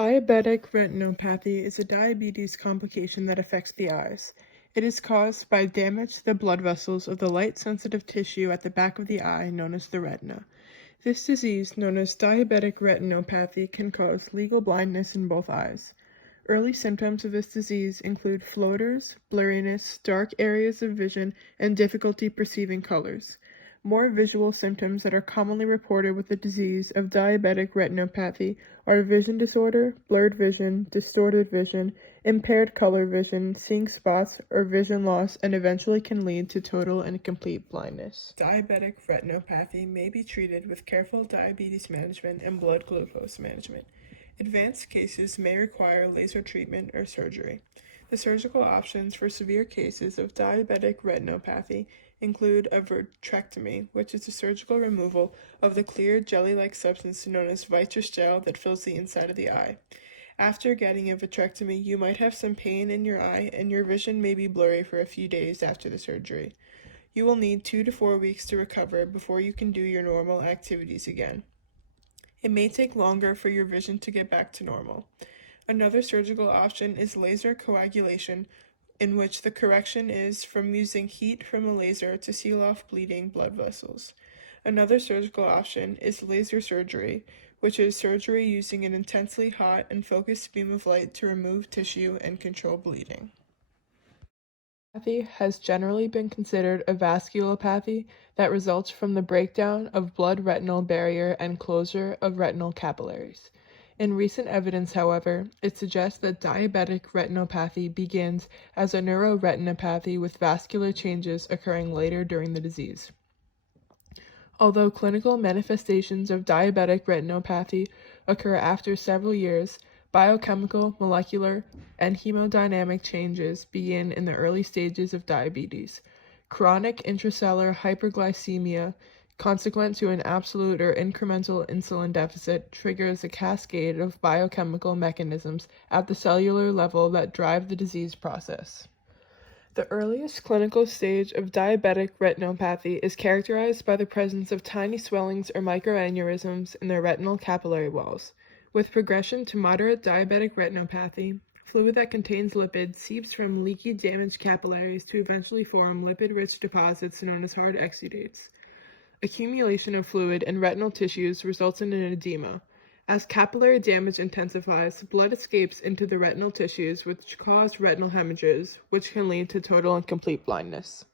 Diabetic retinopathy is a diabetes complication that affects the eyes. It is caused by damage to the blood vessels of the light-sensitive tissue at the back of the eye known as the retina. This disease, known as diabetic retinopathy, can cause legal blindness in both eyes. Early symptoms of this disease include floaters, blurriness, dark areas of vision, and difficulty perceiving colors. More visual symptoms that are commonly reported with the disease of diabetic retinopathy are vision disorder, blurred vision, distorted vision, impaired color vision, seeing spots, or vision loss, and eventually can lead to total and complete blindness. Diabetic retinopathy may be treated with careful diabetes management and blood glucose management. Advanced cases may require laser treatment or surgery. The surgical options for severe cases of diabetic retinopathy include a vitrectomy, which is the surgical removal of the clear jelly-like substance known as vitreous gel that fills the inside of the eye. After getting a vitrectomy, you might have some pain in your eye and your vision may be blurry for a few days after the surgery. You will need 2 to 4 weeks to recover before you can do your normal activities again. It may take longer for your vision to get back to normal. Another surgical option is laser coagulation, in which the correction is from using heat from a laser to seal off bleeding blood vessels. Another surgical option is laser surgery, which is surgery using an intensely hot and focused beam of light to remove tissue and control bleeding. Retinopathy has generally been considered a vasculopathy that results from the breakdown of blood-retinal barrier and closure of retinal capillaries. In recent evidence, however, it suggests that diabetic retinopathy begins as a neuroretinopathy with vascular changes occurring later during the disease. Although clinical manifestations of diabetic retinopathy occur after several years, biochemical, molecular, and hemodynamic changes begin in the early stages of diabetes. Chronic intracellular hyperglycemia, consequent to an absolute or incremental insulin deficit, triggers a cascade of biochemical mechanisms at the cellular level that drive the disease process. The earliest clinical stage of diabetic retinopathy is characterized by the presence of tiny swellings or microaneurysms in the retinal capillary walls. With progression to moderate diabetic retinopathy, fluid that contains lipids seeps from leaky, damaged capillaries to eventually form lipid-rich deposits known as hard exudates. Accumulation of fluid in retinal tissues results in an edema. As capillary damage intensifies, blood escapes into the retinal tissues, which cause retinal hemorrhages, which can lead to total and complete blindness.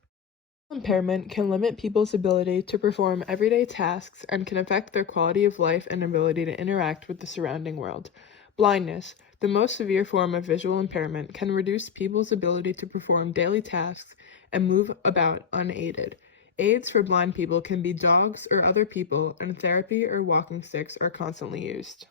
Impairment can limit people's ability to perform everyday tasks and can affect their quality of life and ability to interact with the surrounding world. Blindness, the most severe form of visual impairment, can reduce people's ability to perform daily tasks and move about unaided. Aids for blind people can be dogs or other people, and therapy or walking sticks are constantly used.